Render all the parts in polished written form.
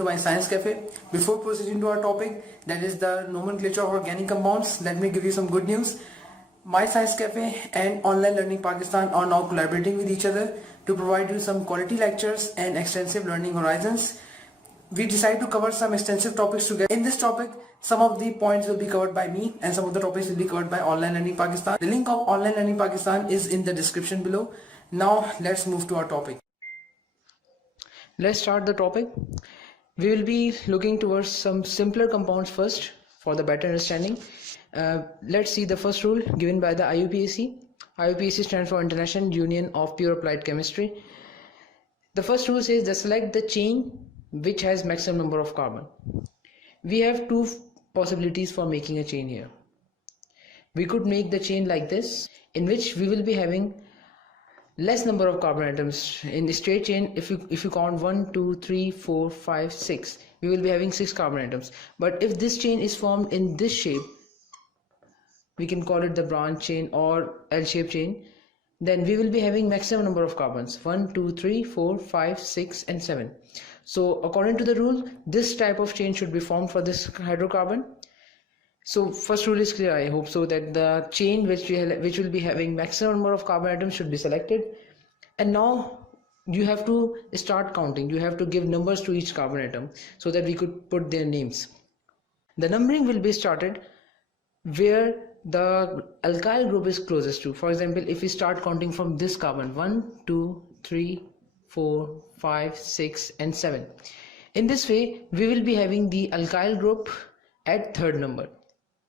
to my science cafe. Before proceeding to our topic, that is the nomenclature of organic compounds, let me give you some good news. My Science Cafe and Online Learning Pakistan are now collaborating with each other to provide you some quality lectures and extensive learning horizons. We decided to cover some extensive topics together. In this topic, some of the points will be covered by me and some of the topics will be covered by Online Learning Pakistan. The link of Online Learning Pakistan is in the description below. Now let's move to our topic. Let's start the topic. We will be looking towards some simpler compounds first for the better understanding. Let's see the first rule given by the IUPAC. IUPAC stands for International Union of Pure Applied Chemistry. The first rule says that select the chain which has maximum number of carbon. We have two possibilities for making a chain here. We could make the chain like this, in which we will be having less number of carbon atoms. In the straight chain, if you count 1 2 3 4 5 6, we will be having 6 carbon atoms. But if this chain is formed in this shape, we can call it the branch chain or L-shaped chain, then we will be having maximum number of carbons, 1 2 3 4 5 6 and 7. So according to the rule, this type of chain should be formed for this hydrocarbon. So first rule is clear, I hope so, that the chain which will be having maximum number of carbon atoms should be selected. And now you have to start counting. You have to give numbers to each carbon atom so that we could put their names. The numbering will be started where the alkyl group is closest to. For example, if we start counting from this carbon, 1 2 3 4 5 6 and 7. In this way, we will be having the alkyl group at third number.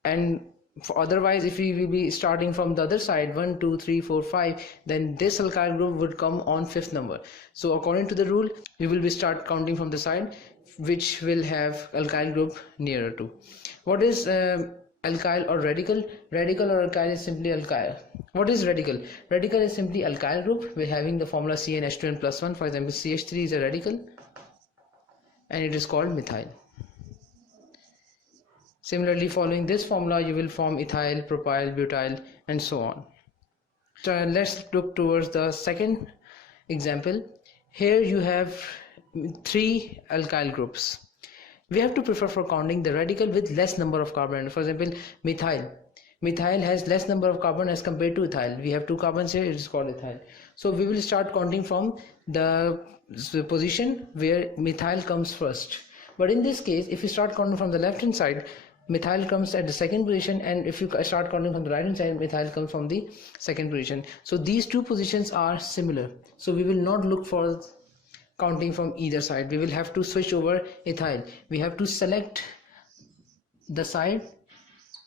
And otherwise, if we will be starting from the other side, 1 2 3 4 5, then this alkyl group would come on fifth number. So according to the rule, we will be start counting from the side which will have alkyl group nearer to. What is alkyl or radical? Radical or alkyl is simply alkyl. What is radical? Radical is simply alkyl group. We're having the formula CnH2n plus 1. For example, CH3 is a radical and it is called methyl. Similarly, following this formula, you will form ethyl, propyl, butyl and so on. So let's look towards the second example. Here you have 3 alkyl groups. We have to prefer for counting the radical with less number of carbon. For example, methyl. Methyl has less number of carbon as compared to ethyl. We have 2 carbons here, it is called ethyl. So we will start counting from the position where methyl comes first. But in this case, if you start counting from the left hand side, methyl comes at the second position, and if you start counting from the right hand side, methyl comes from the second position. So these two positions are similar. So we will not look for counting from either side. We will have to switch over ethyl. We have to select the side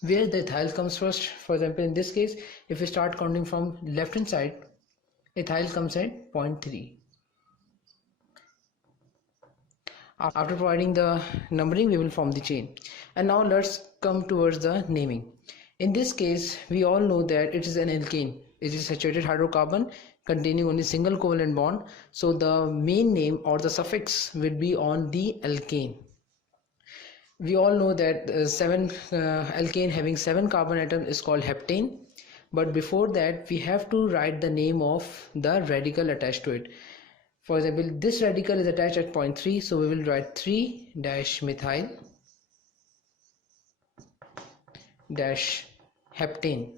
where the ethyl comes first. For example, in this case, if we start counting from left hand side, ethyl comes at 0.3. After providing the numbering, we will form the chain. And now let's come towards the naming. In this case, we all know that it is an alkane. It is a saturated hydrocarbon containing only single covalent bond. So the main name or the suffix will be on the alkane. We all know that alkane having 7 carbon atoms is called heptane. But before that, we have to write the name of the radical attached to it. For example, this radical is attached at 0.3, so we will write 3-methyl-heptane.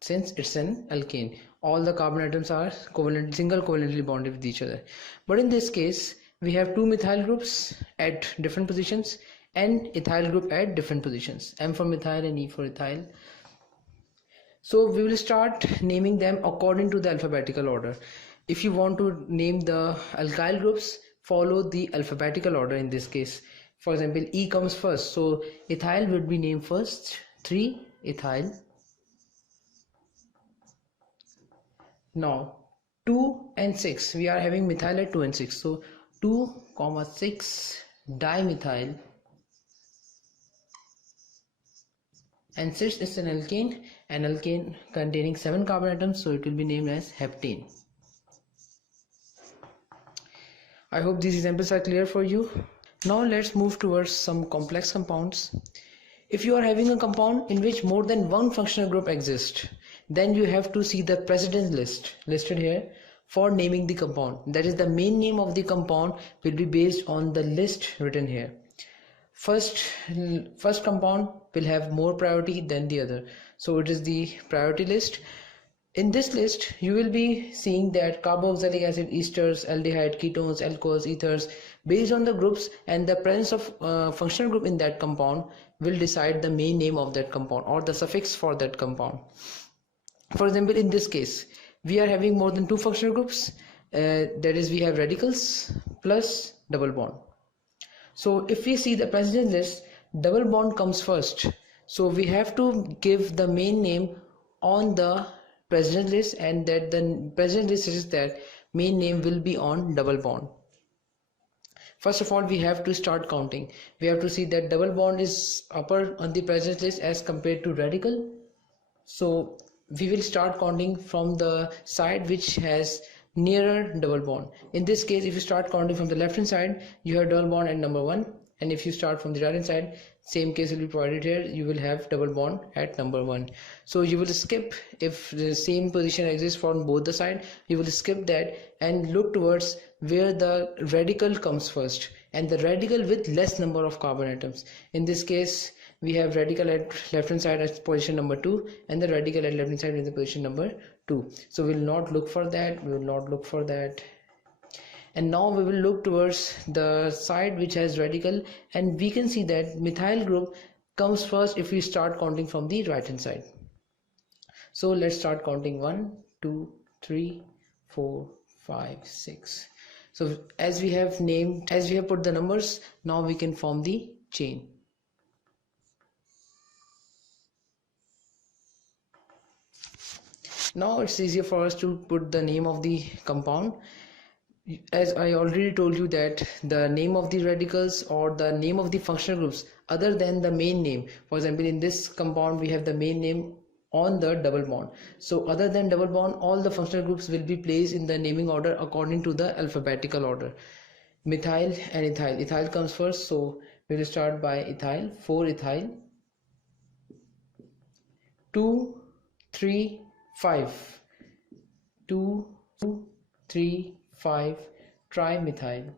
Since it's an alkane, all the carbon atoms are single covalently bonded with each other. But in this case, we have 2 methyl groups at different positions and ethyl group at different positions, M for methyl and E for ethyl. So we will start naming them according to the alphabetical order. If you want to name the alkyl groups, follow the alphabetical order in this case. For example, E comes first, so ethyl would be named first, 3-ethyl. Now 2 and 6, we are having methyl at 2 and 6, so 2,6 dimethyl, and since it's an alkane containing 7 carbon atoms, so it will be named as heptane. I hope these examples are clear for you. Now let's move towards some complex compounds. If you are having a compound in which more than one functional group exists, then you have to see the precedence list listed here for naming the compound. That is, the main name of the compound will be based on the list written here. First compound will have more priority than the other, so it is the priority list. In this list you will be seeing that carboxylic acid, esters, aldehyde, ketones, alcohols, ethers, based on the groups and the presence of functional group in that compound, will decide the main name of that compound or the suffix for that compound. For example, in this case we are having more than two functional groups, that is, we have radicals plus double bond. So if we see the precedence list, double bond comes first, so we have to give the main name on the precedence list, and that the precedence list is that main name will be on double bond. First of all, we have to start counting. We have to see that double bond is upper on the precedence list as compared to radical. So we will start counting from the side which has nearer double bond. In this case, if you start counting from the left hand side, you have double bond at number 1, and if you start from the right hand side, same case will be provided here, you will have double bond at number 1. So you will skip, if the same position exists from both the side, you will skip that and look towards where the radical comes first, and the radical with less number of carbon atoms. In this case we have radical at left hand side at position number 2, and the radical at left hand side in the position number 2. So we will not look for that, and now we will look towards the side which has radical, and we can see that methyl group comes first if we start counting from the right hand side. So let's start counting 1, 2, 3, 4, 5, 6. So as we have put the numbers, now we can form the chain. Now it's easier for us to put the name of the compound. As I already told you that the name of the radicals or the name of the functional groups other than the main name, for example in this compound we have the main name on the double bond, so other than double bond all the functional groups will be placed in the naming order according to the alphabetical order. Methyl and ethyl comes first, so we will start by ethyl. 4 ethyl, 2, 3, 5, 2, 3, 5, trimethyl,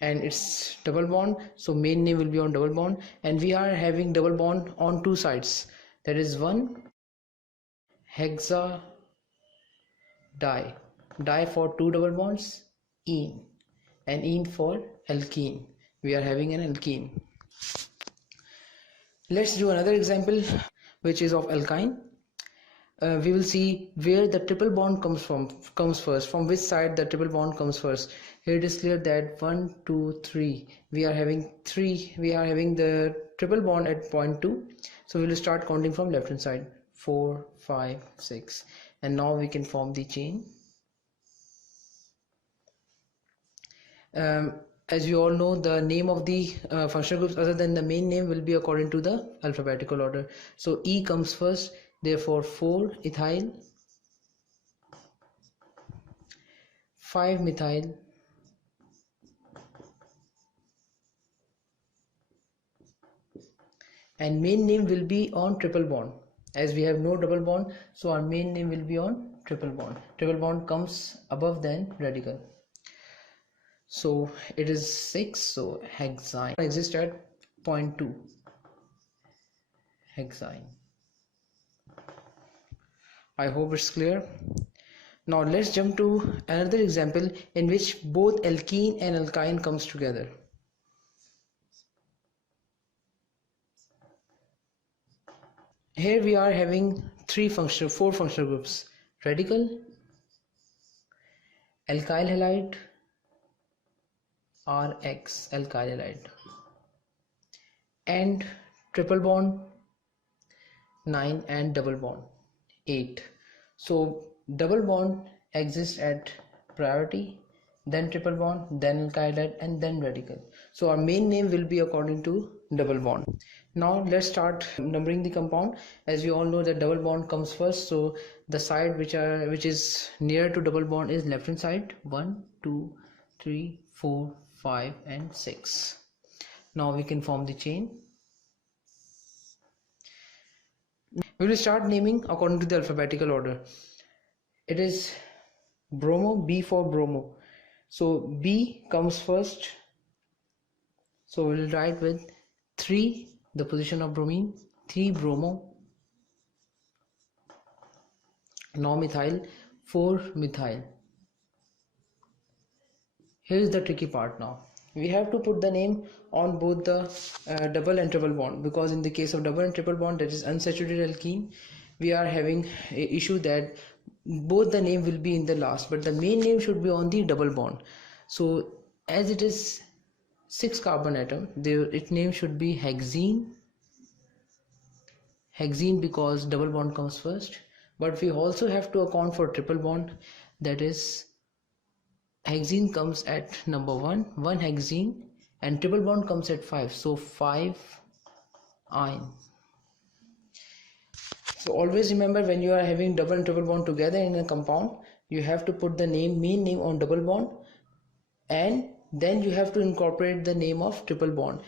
and it's double bond, so main name will be on double bond, and we are having double bond on two sides, that is 1 hexa di for two double bonds, ene, and ene for alkene. We are having an alkene. Let's do another example which is of alkyne. We will see where the triple bond comes first, from which side the triple bond comes first. Here it is clear that 1, 2, 3 we are having the triple bond at point 2, so we will start counting from left hand side, 4, 5, 6, and now we can form the chain. As you all know, the name of the functional groups other than the main name will be according to the alphabetical order, so E comes first. Therefore 4 ethyl, 5 methyl, and main name will be on triple bond. As we have no double bond, so our main name will be on triple bond. Triple bond comes above than radical, so it is 6, so hexyne exists at point 2, hexyne. I hope it's clear. Now let's jump to another example in which both alkene and alkyne comes together. Here we are having four functional groups: radical, alkyl halide, RX alkyl halide, and triple bond 9 and double bond 8. So double bond exists at priority, then triple bond, then alkyl halide, and then radical. So our main name will be according to double bond. Now let's start numbering the compound. As you all know that double bond comes first, so the side which is near to double bond is left hand side. 1, 2, 3, 4, 5, and 6. Now we can form the chain. We will start naming according to the alphabetical order. It is bromo, B for bromo. So B comes first. So we will write with 3, the position of bromine, 3 bromo, now methyl, 4 methyl. Here is the tricky part now. We have to put the name on both the double and triple bond, because in the case of double and triple bond, that is unsaturated alkene, we are having an issue that both the name will be in the last, but the main name should be on the double bond. So as it is 6 carbon atom, its name should be hexene because double bond comes first. But we also have to account for triple bond, that is hexene comes at number 1 hexene, and triple bond comes at 5, so 5 ine. So always remember, when you are having double and triple bond together in a compound, you have to put the main name on double bond, and then you have to incorporate the name of triple bond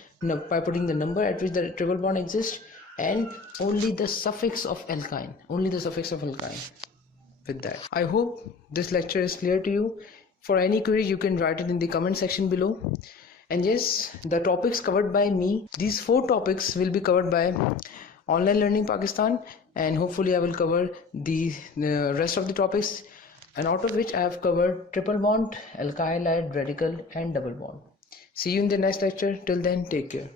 by putting the number at which the triple bond exists and only the suffix of alkyne, with that. I hope this lecture is clear to you. For any query, you can write it in the comment section below. And yes, the topics covered by me, these 4 topics will be covered by Online Learning Pakistan, and hopefully I will cover the rest of the topics, and out of which I have covered triple bond, alkyl halide, radical and double bond. See you in the next lecture. Till then, take care.